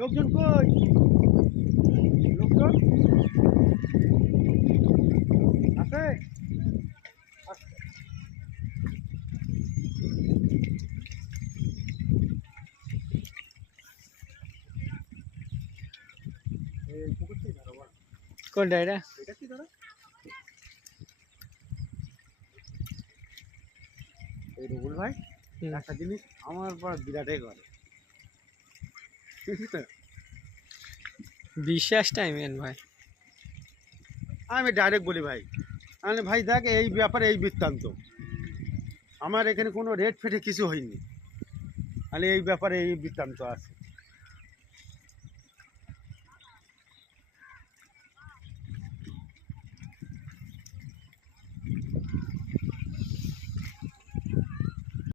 লোকজন কই? লোকজন আছে? এই পুকুরটি ধরো বল। কোনটা এটা? এটা কি ধরো? এই রুবুল ভাই একটা জিনিস আমার পর বিরাটই করে, বিশ্বাসটাই মেন ভাই। আমি ডাইরেক্ট বলি ভাই, আমি ভাই দেখ এই ব্যাপারে এই বৃত্তান্ত, আমার এখানে কোনো রেট ফেটে কিছু হয়নি, তাহলে এই ব্যাপারে এই বৃত্তান্ত আছে।